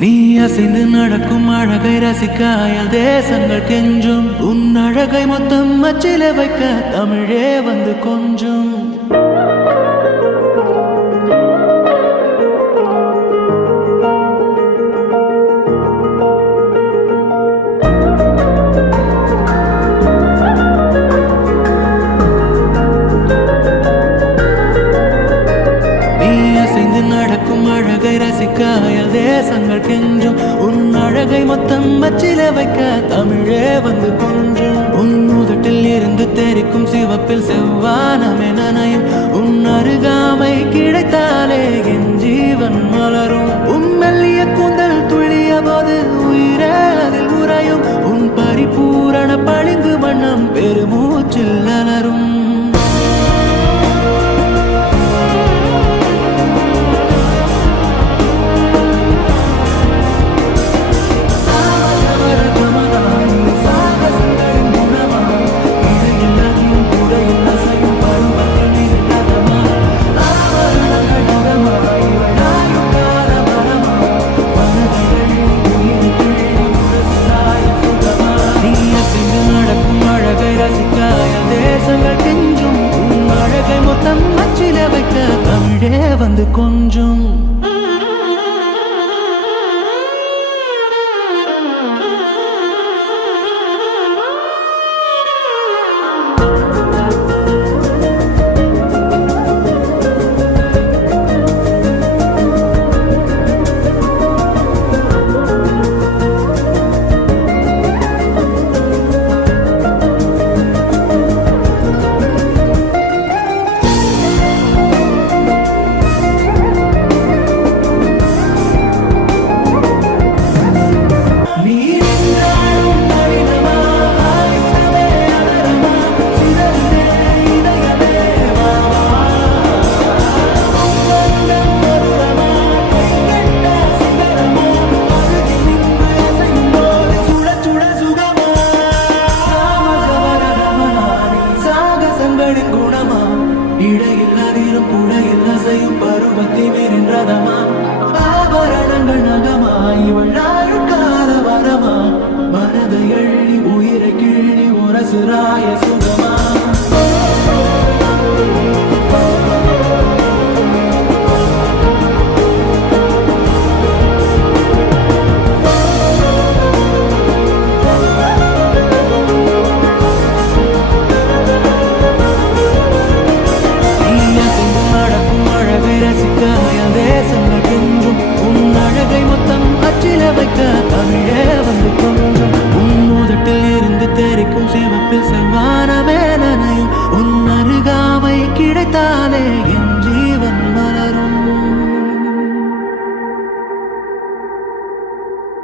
நீ அசைந்து நடக்கும் அழகை ரசிக்க அயல் தேசங்கள் கெஞ்சும் உன் அழகை மொத்தம் அச்சில வைக்க தமிழே வந்து கொஞ்சும் அழகை ரசிக்க அயல் தேசங்கள் கெஞ்சும் உன் அழகை மொத்தம் அச்சில வைக்க தமிழே வந்து கொஞ்சும் உன் உதட்டில் இருந்து தெரிக்கும் சிவப்பில் செவ்வானமே நனையும் உன் அருகாமை கிடைத்தாலே என் ஜீவன் மலரும் உன் மெல்லிய கூந்தல் துளிய போது உயிரே அதில் உறையும் உன் பரிபூரண பளிங்கு வண்ணம் பெருமூச்சில் அலரும் தமிழே வந்து கொஞ்சம் ஆபரணங்கள் நகமா இவள் நாயுக்கால வரமா மனதை எள்ளி உயிரை கிள்ளி உரசுராய சுகமா தமிழே வந்து கொஞ்சம் உன் உதட்டில் இருந்து தெரிக்கும் சிவப்பில் செவ்வானமே நனையும் உன் அருகாமை கிடைத்தாலே